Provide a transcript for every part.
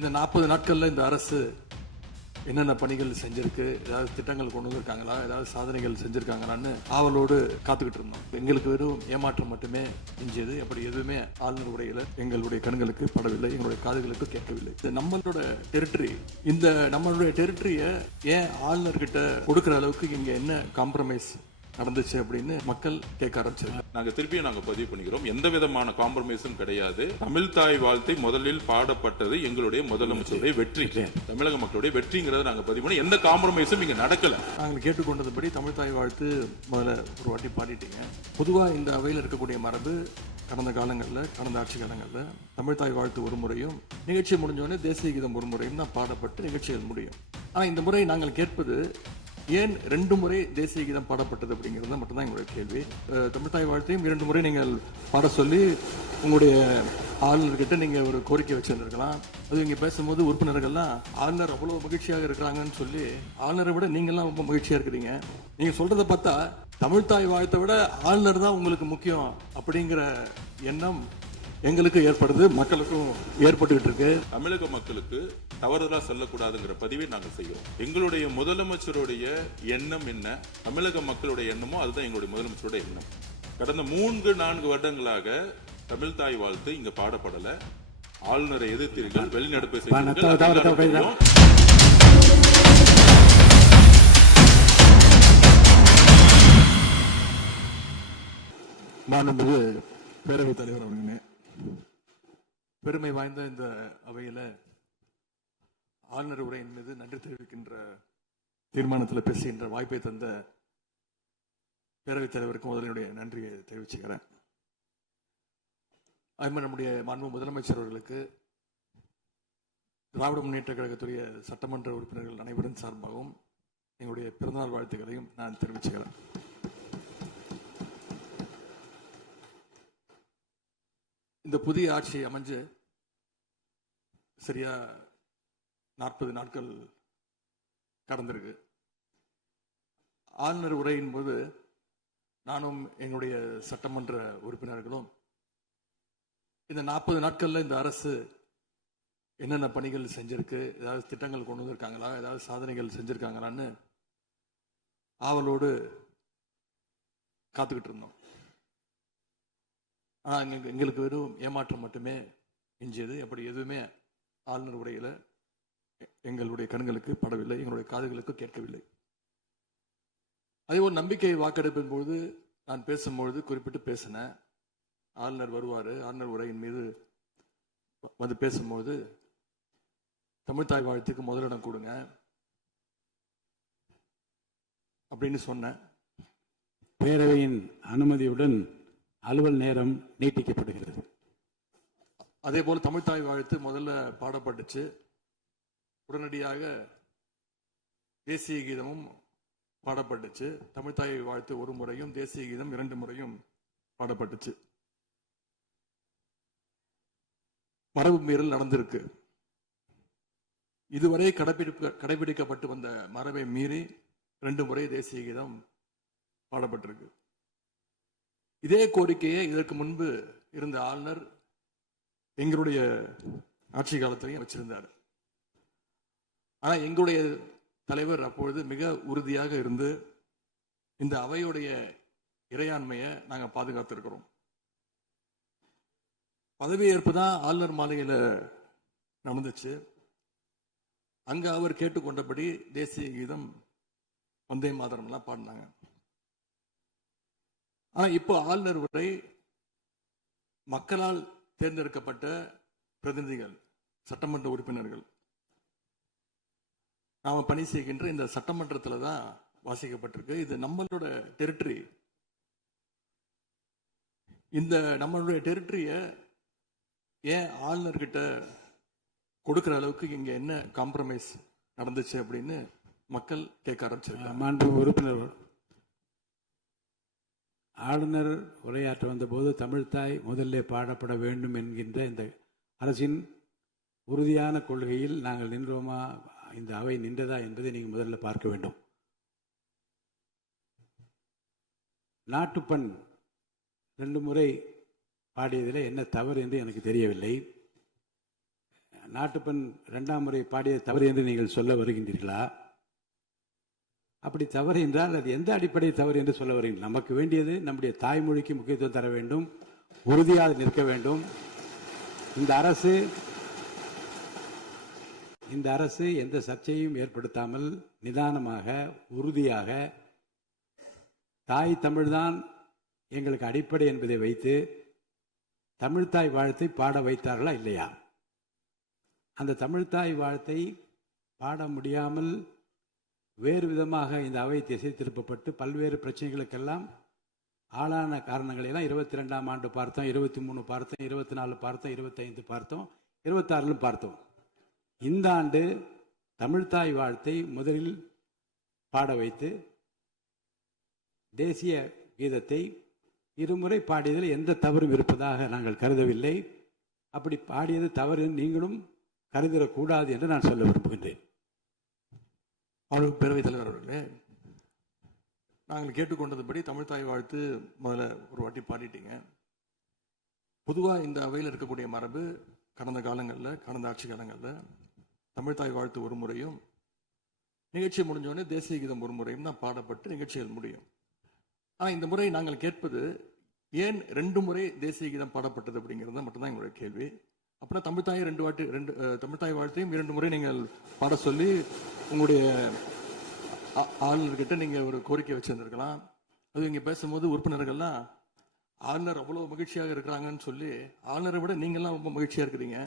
இந்த 40 நாட்கள்ல இந்த அரசு என்னென்ன பணிகள் செஞ்சிருக்கு, ஏதாவது திட்டங்கள் கொண்டு வந்திருக்காங்களா, ஏதாவது சாதனைகள் செஞ்சிருக்காங்களான்னு ஆவலோடு காத்துக்கிட்டு இருந்தோம். எங்களுக்கு வெறும் ஏமாற்றம் மட்டுமே மிஞ்சியது. அப்படி எதுவுமே ஆளுநர் உரையில எங்களுடைய கண்களுக்கு படவில்லை, எங்களுடைய காதுகளுக்கு கேட்கவில்லை. இது நம்மளோட டெரிட்டரி. இந்த நம்மளுடைய டெரிட்டரியை ஏன் ஆளுநர்கிட்ட கொடுக்குற அளவுக்கு இங்க என்ன காம்ப்ரமைஸ் நடந்துச்சு அப்படின்னு மக்கள் கேட்க ஆரம்பிச்சாங்க. நாங்க திருப்பியும் பதிவு பண்ணிக்கிறோம். எந்த விதமான காம்ப்ரமைஸும் கிடையாது. தமிழ் தாய் வாழ்த்தை முதலில் பாடப்பட்டது எங்களுடைய முதலமைச்சருடைய வெற்றி, தமிழக மக்களுடைய வெற்றிங்கிறத நாங்க பதிவு பண்ணி எந்த காம்ப்ரமைஸும் இங்க நடக்கல. நாங்கள் கேட்டுக்கொண்டதுபடி தமிழ் தாய் வாழ்த்து முதல்ல ஒரு வாட்டி பாடிட்டீங்க. பொதுவா இந்த அவையில் இருக்கக்கூடிய மரபு கடந்த காலங்களில், கடந்த ஆட்சி காலங்களில் தமிழ் தாய் வாழ்த்து ஒரு முறையும், நிகழ்ச்சி முடிஞ்சோடனே தேசிய கீதம் ஒரு முறையும் தான் பாடப்பட்டு நிகழ்ச்சிகள் முடியும். ஆனால் இந்த முறை நாங்கள் கேட்பது ஏன் 2 முறை தேசிய கீதம் பாடப்பட்டது அப்படிங்கிறது மட்டும்தான் எங்களுடைய கேள்வி. தமிழ் தாய் வாழ்த்தையும் 2 முறை நீங்கள் பாட சொல்லி உங்களுடைய ஆளுநர்கிட்ட நீங்க ஒரு கோரிக்கை வச்சிருந்திருக்கலாம். அது இங்க பேசும்போது உறுப்பினர்கள்லாம் ஆளுநர் அவ்வளவு மகிழ்ச்சியாக இருக்கிறாங்கன்னு சொல்லி, ஆளுநரை விட நீங்கெல்லாம் ரொம்ப மகிழ்ச்சியா இருக்கிறீங்க. நீங்க சொல்றதை பார்த்தா தமிழ் தாய் வாழ்த்தை விட ஆளுநர் தான் உங்களுக்கு முக்கியம் அப்படிங்கிற எண்ணம் எங்களுக்கு ஏற்படுது, மக்களுக்கும் ஏற்பட்டுக்கிட்டு இருக்கு. தமிழக மக்களுக்கு தவறுதலா சொல்லக்கூடாதுங்கிற பதிவை நாங்கள் செய்கிறோம். எங்களுடைய முதலமைச்சருடைய எண்ணம் என்ன, தமிழக மக்களுடைய எண்ணமோ அதுதான் எங்களுடைய முதலமைச்சருடைய எண்ணம். கடந்த 3-4 வருடங்களாக தமிழ் தாய் வாழ்த்து இங்க பாடப்படல. ஆளுநரை எதிர்த்தீர்கள், வெளிநடப்பு செய்தீர்கள். மாண்புமிகு பேரவைத் தலைவர் அவர்களே, பெருமை வாய்ந்த இந்த அவையில ஆளுநர் உரையின் மீது நன்றி தெரிவிக்கின்ற தீர்மானத்தில் பேசுகின்ற வாய்ப்பை தந்த பேரவைத் தலைவருக்கு முதலினுடைய நன்றியை தெரிவிச்சுக்கிறேன். அதுமாதிரி நம்முடைய மாண்பு முதலமைச்சர் அவர்களுக்கு திராவிட முன்னேற்ற கழகத்துடைய சட்டமன்ற உறுப்பினர்கள் அனைவரின் சார்பாகவும் எங்களுடைய பிறந்தநாள் வாழ்த்துக்களையும் நான் தெரிவிச்சுக்கிறேன். இந்த புதிய ஆட்சி அமைஞ்சு சரியா 40 நாட்கள் கடந்திருக்கு. ஆளுநர் உரையின் போது நானும் எங்களுடைய சட்டமன்ற உறுப்பினர்களும் இந்த 40 நாட்கள்ல இந்த அரசு என்னென்ன பணிகள் செஞ்சிருக்கு, ஏதாவது திட்டங்கள் கொண்டு வந்திருக்காங்களா, ஏதாவது சாதனைகள் செஞ்சிருக்காங்களான்னு ஆவலோடு காத்துக்கிட்டு இருந்தோம். எங்களுக்கு வெறும் ஏமாற்றம் மட்டுமே மிஞ்சியது. அப்படி எதுவுமே ஆளுநர் உரையில எங்களுடைய கண்களுக்கு படவில்லை, எங்களுடைய காதுகளுக்கு கேட்கவில்லை. அதே ஒரு நம்பிக்கை வாக்கெடுப்பின் போது நான் பேசும்பொழுது குறிப்பிட்டு பேசினேன். ஆளுநர் வருவாரு, ஆளுநர் உரையின் மீது வந்து பேசும்போது தமிழ் தாய் வாழ்த்துக்கு முதலிடம் கொடுங்க அப்படின்னு சொன்னேன். பேரவையின் அனுமதியுடன் அலுவல் நேரம் நீட்டிக்கப்படுகிறது. அதே போல தமிழ் தாய் வாழ்த்து முதல்ல பாடப்பட்டுச்சு. உடனடியாக தேசிய கீதமும் பாடப்பட்டுச்சு. தமிழ் தாய் வாழ்த்து ஒரு முறையும், தேசிய கீதம் 2 முறையும் பாடப்பட்டுச்சு. மரபு மீறல் நடந்திருக்கு. இதுவரை கடைபிடிக்கப்பட்டு வந்த மரபை மீறி 2 முறை தேசிய கீதம் பாடப்பட்டிருக்கு. இதே கோரிக்கையை இதற்கு முன்பு இருந்த ஆளுநர் எங்களுடைய ஆட்சி காலத்திலையும் வச்சிருந்தார். ஆனா எங்களுடைய தலைவர் அப்பொழுது மிக உறுதியாக இருந்து இந்த அவையுடைய இறையாண்மையை நாங்க பாதுகாத்திருக்கிறோம். பதவியேற்பு தான் ஆளுநர் மாளிகையில நடந்துச்சு. அங்க அவர் கேட்டுக்கொண்டபடி தேசிய கீதம், வந்தே மாதரம் எல்லாம் பாடினாங்க. ஆனா இப்போ ஆளுநர் உரை மக்களால் தேர்ந்தெடுக்கப்பட்ட பிரதிநிதிகள், சட்டமன்ற உறுப்பினர்கள் நாம பணி செய்கின்ற இந்த சட்டமன்றத்தில் தான் வாசிக்கப்பட்டிருக்கு. இது நம்மளோட டெரிட்டரி. இந்த நம்மளுடைய டெரிட்டரிய ஏன் ஆளுநர்கிட்ட கொடுக்கிற அளவுக்கு இங்க என்ன காம்ப்ரமைஸ் நடந்துச்சு அப்படின்னு மக்கள் கேட்க ஆரம்பிச்சிருக்காங்க. மாண்பு உறுப்பினர், ஆளுநர் உரையாற்ற வந்தபோது தமிழ்தாய் முதல்ல பாடப்பட வேண்டும் என்கின்ற இந்த அரசின் உறுதியான கொள்கையில் நாங்கள் நின்றோமா, இந்த அவை நின்றதா என்பதை நீங்கள் முதல்ல பார்க்க வேண்டும். நாட்டுப்பண் 2 முறை பாடியதில் என்ன தவறு என்று எனக்கு தெரியவில்லை. நாட்டுப்பண் 2ஆம் முறை பாடியது தவறு என்று நீங்கள் சொல்ல வருகின்றீர்களா? அப்படி தவறு என்றால் அது எந்த அடிப்படை தவறு என்று சொல்ல வருகிறீர்கள்? நமக்கு வேண்டியது நம்முடைய தாய்மொழிக்கு முக்கியத்துவம் தர வேண்டும், உறுதியாக நிற்க வேண்டும். இந்த அரசு எந்த சர்ச்சையும் ஏற்படுத்தாமல் நிதானமாக உறுதியாக தாய் தமிழ்தான் எங்களுக்கு அடிப்படை என்பதை வைத்து தமிழ்த்தாய் வாழ்த்தை பாட வைத்தார்களா இல்லையா? அந்த தமிழ்த்தாய் வாழ்த்தை பாட முடியாமல் வேறு விதமாக இந்த அவை திசை திருப்பப்பட்டு பல்வேறு பிரச்சனைகளுக்கெல்லாம் ஆளான காரணங்களை எல்லாம் 22ஆம் ஆண்டு பார்த்தோம், 23 பார்த்தோம், 24 பார்த்தோம், 25 பார்த்தோம், 26 பார்த்தோம். இந்த ஆண்டு தமிழ்த்தாய் வாழ்த்தை முதலில் பாட வைத்து தேசிய கீதத்தை இருமுறை பாடியதில் எந்த தவறும் இருப்பதாக நாங்கள் கருதவில்லை. அப்படி பாடியது தவறு நீங்களும் கருதிடக்கூடாது என்று நான் சொல்ல விரும்புகின்றேன். பேரவைத் தலைவர் அவர்களே, நாங்கள் கேட்டுக்கொண்டதுபடி தமிழ்த்தாய் வாழ்த்து முதல்ல ஒரு வாட்டி பாடிட்டீங்க. பொதுவாக இந்த அவையில் இருக்கக்கூடிய மரபு கடந்த காலங்களில், கடந்த ஆட்சி காலங்களில் தமிழ்த்தாய் வாழ்த்து ஒரு முறையும் நிகழ்ச்சி முடிஞ்சோடனே தேசிய கீதம் ஒரு முறையும் தான் பாடப்பட்டு நிகழ்ச்சிகள் முடியும். ஆனால் இந்த முறை நாங்கள் கேட்பது ஏன் 2 முறை தேசிய கீதம் பாடப்பட்டது அப்படிங்கிறது மட்டும்தான் எங்களுடைய கேள்வி. அப்படின்னா தமிழ்த்தாய் வாழ்த்தையும் 2 முறை நீங்கள் பாட சொல்லி உங்களுடைய ஆளுநர்கிட்ட நீங்கள் ஒரு கோரிக்கை வச்சிருந்திருக்கலாம். அது இங்கே பேசும்போது உறுப்பினர்கள்லாம் ஆளுநர் அவ்வளோ மகிழ்ச்சியாக இருக்கிறாங்கன்னு சொல்லி ஆளுநரை விட நீங்கள்லாம் ரொம்ப மகிழ்ச்சியாக இருக்கிறீங்க.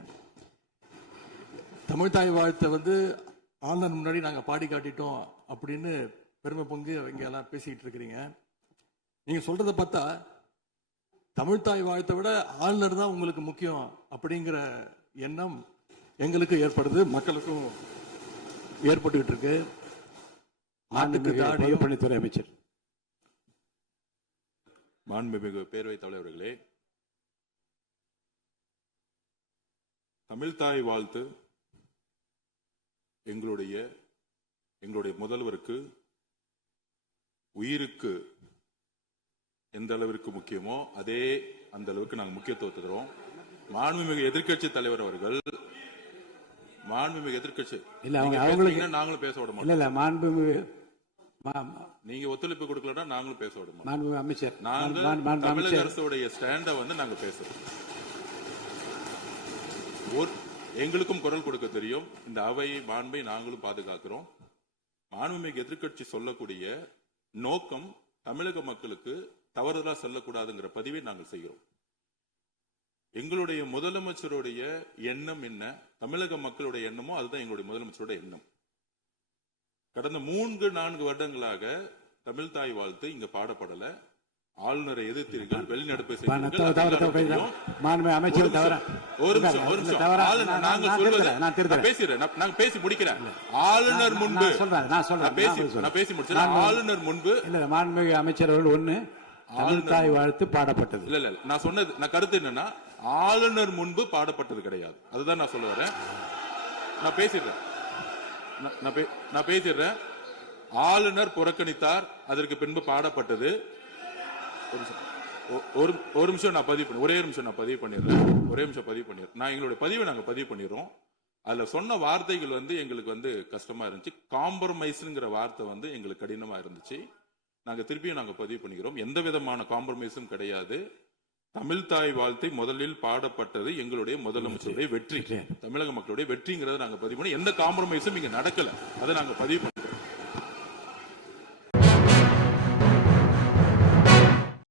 தமிழ்த்தாய் வாழ்த்தை ஆளுநர் முன்னாடி நாங்கள் பாடி காட்டிட்டோம் அப்படின்னு பெருமை பங்கு இங்கே எல்லாம் பேசிக்கிட்டு இருக்கிறீங்க. நீங்கள் சொல்றதை பார்த்தா தமிழ்த்தாய் வாழ்த்தை விட ஆளுநர் தான் உங்களுக்கு முக்கியம் அப்படிங்கிற எண்ணம் எங்களுக்கு ஏற்படுது, மக்களுக்கும் ஏற்பட்டுக்கிட்டு இருக்கு. பொதுப்பணித்துறை அமைச்சர். மாண்புமிகு பேரவைத் தலைவர்களே, தமிழ்த்தாய் வாழ்த்து எங்களுடைய முதல்வருக்கு உயிருக்கு எந்த அளவிற்கு முக்கியமோ அதே அந்த அளவுக்கு நாங்கள் முக்கியத்துவம் தருவோம். மாண்புமிகு எதிர்க்கட்சி தலைவர் அவர்கள் எதிர்க்கட்சி நாங்களும் பேச விட மாட்டோம். இல்ல மாண்புமிகு நீங்க ஒத்துழைப்பு கொடுக்கலன்னா நாங்களும் பேச விட மாட்டோம். மாண்புமிகு அமைச்சர், நாங்கள் தமிழக அரசுடைய ஸ்டாண்ட நாங்க பேசுறோம். எங்களுக்கும் குரல் கொடுக்க தெரியும். இந்த அவை மாண்பை நாங்களும் பாதுகாக்கிறோம். மாண்புமிகு எதிர்க்கட்சி சொல்லக்கூடிய நோக்கம் தமிழக மக்களுக்கு தவறுதலா சொல்லக்கூடாதுங்கிற பதிவை நாங்கள் செய்கிறோம். எங்களுடைய முதலமைச்சருடைய எண்ணம் என்ன, தமிழக மக்களுடைய எண்ணமோ அதுதான் எங்களுடைய முதலமைச்சருடைய எண்ணம். கடந்த 3-4 வருடங்களாக தமிழ்த்தாய் வாழ்த்து இங்க பாடப்படல. ஆளுநரை எதிர்த்தீர்கள், வெளிநடப்பை பேசி முடிக்கிறேன். ஆளுநர் முன்பு ஆளுநர் முன்பு மாண்புமிகு அமைச்சர் அவர்கள் ஒண்ணு தமிழ்த்தாய் வாழ்த்து பாடப்பட்டது. இல்ல நான் சொன்னது, நான் கருத்து என்னன்னா ஆளுநர் முன்பு பாடப்பட்டது கிடையாது. அதுதான் நான் சொல்ல வரேன். நான் பேசிடுறேன். ஆளுநர் புறக்கணித்தார், அதற்கு பின்பு பாடப்பட்டது. ஒரு நிமிஷம் நான் பதிவு பண்ணி ஒரே நிமிஷம் நான் பதிவு பண்ணிடுறேன். நான் எங்களுடைய பதிவை நாங்க பதிவு பண்ணிடுறோம். அதுல சொன்ன வார்த்தைகள் எங்களுக்கு கஷ்டமா இருந்துச்சு. காம்ப்ரமைஸ்ங்கிற வார்த்தை எங்களுக்கு கடினமா இருந்துச்சு. நாங்க திருப்பியும் நாங்க பதிவு பண்ணிக்கிறோம். எந்த விதமான காம்ப்ரமைஸும் கிடையாது. தமிழ்த்தாய் வாழ்த்தை முதலில் பாடப்பட்டது எங்களுடைய முதலமைச்சருடைய வெற்றி, தமிழக மக்களுடைய வெற்றிங்கிறத நாங்க பதிவு பண்ணி எந்த காம்ப்ரமைஸும் இங்க நடக்கல. அதை நாங்க பதிவு பண்ணி